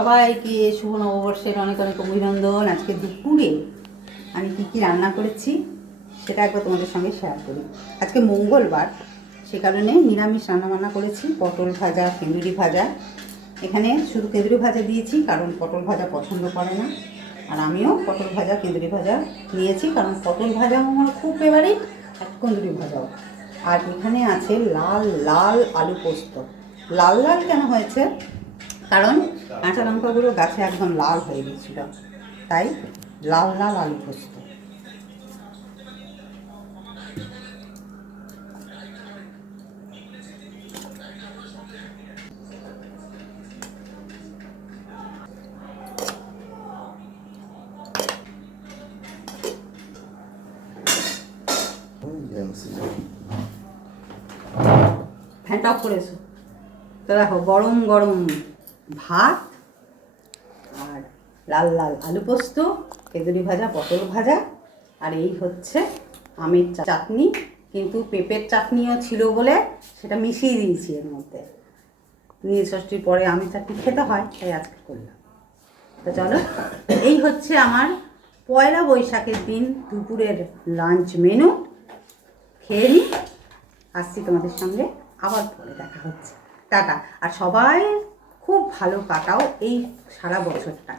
সবাইকে শুভ নববর্ষের অনেক অনেক অভিনন্দন। আজকে দুপুরে আমি কী রান্না করেছি সেটা একবার তোমাদের সঙ্গে শেয়ার করি। আজকে মঙ্গলবার, সে কারণে নিরামিষ রান্নাবান্না করেছি। পটল ভাজা, কেঁদুরি ভাজা। এখানে শুধু কেঁদুরি ভাজা দিয়েছি কারণ পটল ভাজা পছন্দ করে না, আর আমিও পটল ভাজা কেঁদুরি ভাজা নিয়েছি কারণ পটল ভাজাও আমার খুব ফেভারিট, আর কেঁদুরি ভাজাও। আর এখানে আছে লাল লাল আলু পোস্ত। লাল লাল কেন হয়েছে? কারণ কাঁচা লঙ্কাগুলো গাছে একদম লাল হয়ে গিয়েছিল, তাই লাল লাল আলু পোস্ত। ফ্যানটা অফ করে এসো। তো দেখো, গরম গরম ভাত আর লাল লাল আলু পোস্ত, কেঁদুরি ভাজা, পটল ভাজা, আর এই হচ্ছে আমের চাটনি। কিন্তু পেঁপের চাটনিও ছিল বলে সেটা মিশিয়ে দিয়েছি এর মধ্যে। নীলষষ্ঠীর পরে আমের চাটনি খেতে হয়, তাই আজকে করলাম। তো চলো, এই হচ্ছে আমার পয়লা বৈশাখের দিন দুপুরের লাঞ্চ মেনু। খেয়ে নিই, আসছি তোমাদের সঙ্গে আবার পরে দেখা হচ্ছে। টাটা। আর সবাই খুব ভালো কাটাও এই সারা বছরটা।